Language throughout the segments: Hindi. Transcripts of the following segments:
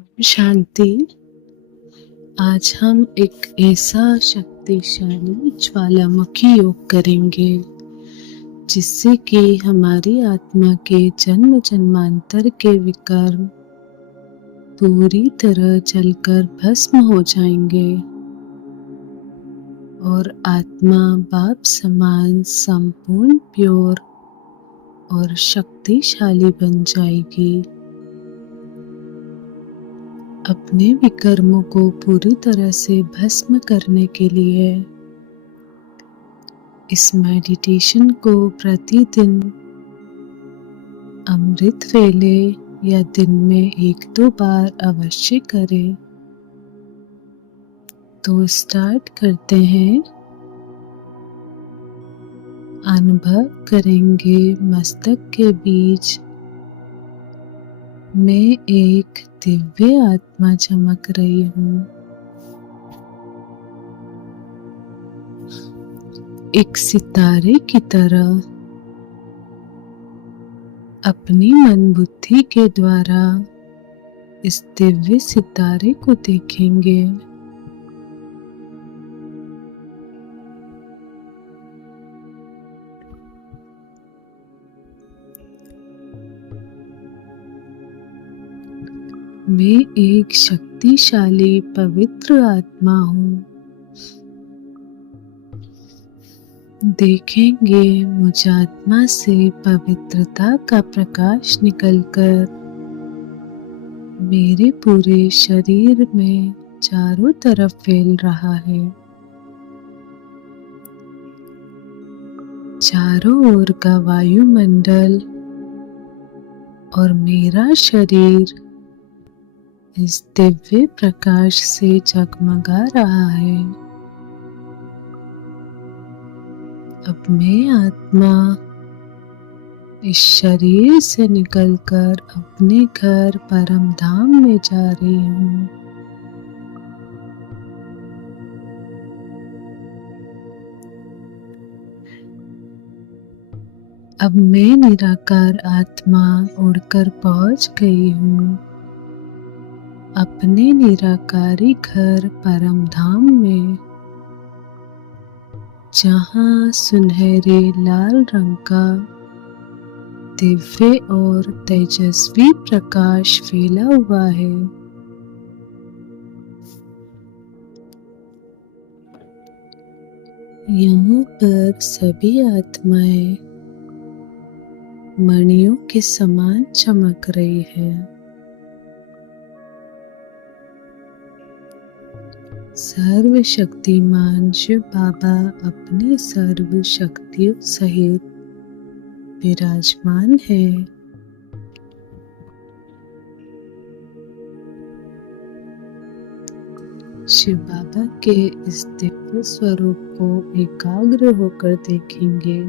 शांति। आज हम एक ऐसा शक्तिशाली ज्वालामुखी योग करेंगे जिससे कि हमारी आत्मा के जन्म जन्मांतर के विकर्म पूरी तरह जलकर भस्म हो जाएंगे और आत्मा बाप समान संपूर्ण प्योर और शक्तिशाली बन जाएगी। अपने विकर्मों को पूरी तरह से भस्म करने के लिए इस मेडिटेशन को प्रतिदिन अमृत वेले या दिन में 1-2 बार अवश्य करें। तो स्टार्ट करते हैं। अनुभव करेंगे मस्तक के बीच में एक दिव्य आत्मा चमक रही हूँ। एक सितारे की तरह अपनी मन बुद्धि के द्वारा इस दिव्य सितारे को देखेंगे। मैं एक शक्तिशाली पवित्र आत्मा हूँ। देखेंगे मुझ आत्मा से पवित्रता का प्रकाश निकलकर मेरे पूरे शरीर में चारों तरफ फैल रहा है। चारों ओर का वायुमंडल और मेरा शरीर इस दिव्य प्रकाश से जगमगा रहा है। अब मैं आत्मा इस शरीर से निकलकर अपने घर परम धाम में जा रही हूँ। अब मैं निराकार आत्मा उड़कर पहुँच गई हूँ अपने निराकारी घर परम धाम में, जहाँ सुनहरे लाल रंग का दिव्य और तेजस्वी प्रकाश फैला हुआ है। यहाँ पर सभी आत्माएं मणियों के समान चमक रही है। सर्वशक्तिमान शिव बाबा अपनी सर्व शक्तियों सहित विराजमान है। शिव बाबा के इस दिव्य स्वरूप को एकाग्र होकर देखेंगे।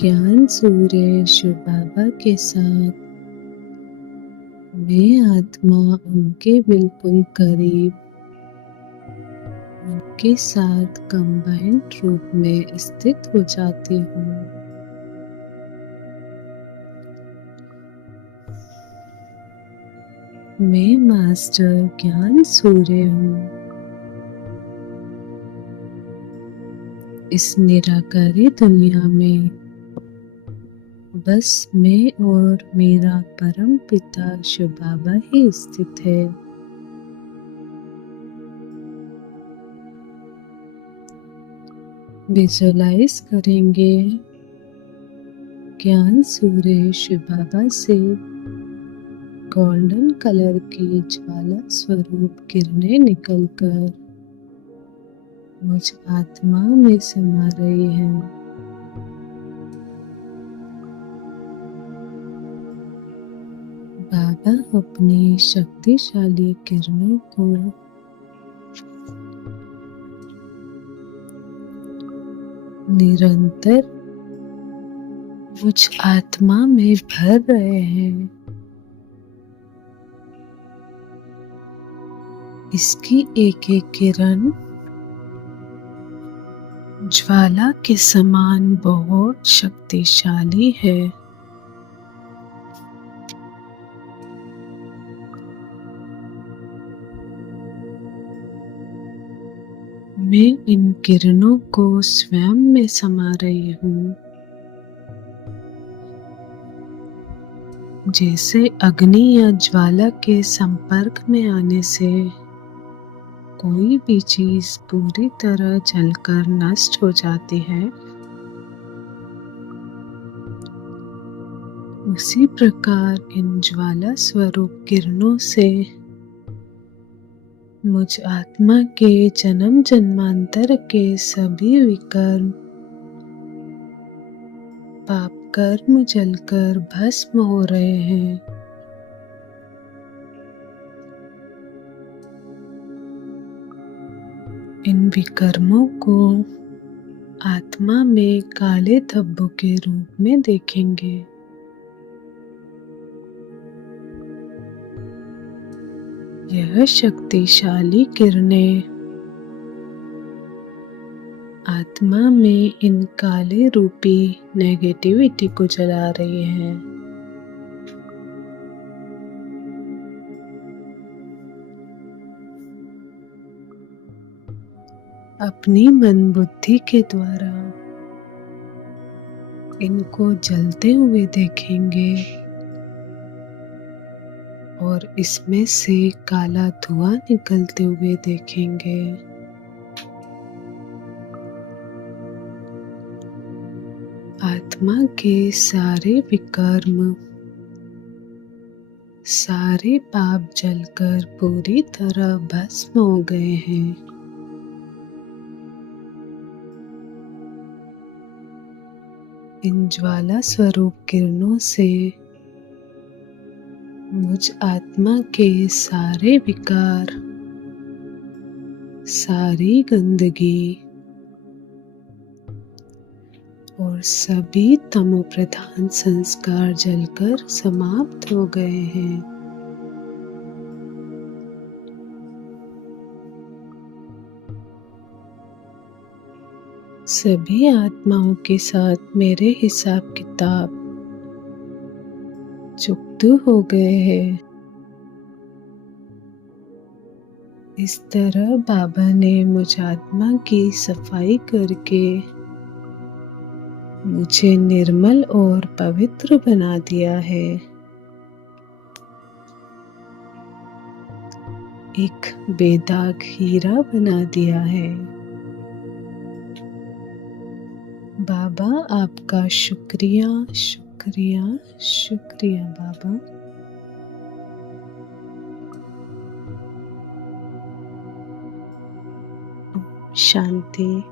ज्ञान सूर्य शिव बाबा के साथ मैं आत्मा उनके बिल्कुल करीब उनके साथ कंबाइंड रूप में स्थित हो जाती हूँ। मैं मास्टर ज्ञान सूर्य हूँ। इस निराकारी दुनिया में बस मैं और मेरा परम पिता शिव बाबा ही स्थित है। विजुअलाइज करेंगे ज्ञान सूर्य शिव बाबा से गोल्डन कलर की ज्वाला स्वरूप किरणें निकलकर मुझ आत्मा में समा रही हैं। बाबा अपनी शक्तिशाली किरणों को निरंतर मुझ आत्मा में भर रहे हैं। इसकी एक एक किरण ज्वाला के समान बहुत शक्तिशाली है। मैं इन किरणों को स्वयं में समा रही हूँ। जैसे अग्नि या ज्वाला के संपर्क में आने से कोई भी चीज पूरी तरह जलकर नष्ट हो जाती है, उसी प्रकार इन ज्वाला स्वरूप किरणों से मुझ आत्मा के जन्म जन्मांतर के सभी विकर्म पाप कर्म जलकर भस्म हो रहे हैं। इन विकर्मों को आत्मा में काले धब्बों के रूप में देखेंगे। यह शक्तिशाली किरणें आत्मा में इन काले रूपी नेगेटिविटी को जला रही हैं। अपनी मन बुद्धि के द्वारा इनको जलते हुए देखेंगे और इसमें से काला धुआं निकलते हुए देखेंगे। आत्मा के सारे विकर्म, सारे पाप जलकर पूरी तरह भस्म हो गए हैं। इन ज्वाला स्वरूप किरणों से मुझ आत्मा के सारे विकार, सारी गंदगी और सभी तमोप्रधान संस्कार जलकर समाप्त हो गए हैं। सभी आत्माओं के साथ मेरे हिसाब किताब चुकता हो गए हैं। इस तरह बाबा ने मुझ आत्मा की सफाई करके मुझे निर्मल और पवित्र बना दिया है। एक बेदाग हीरा बना दिया है। बाबा आपका शुक्रिया, शुक्रिया, शुक्रिया बाबा। शांति।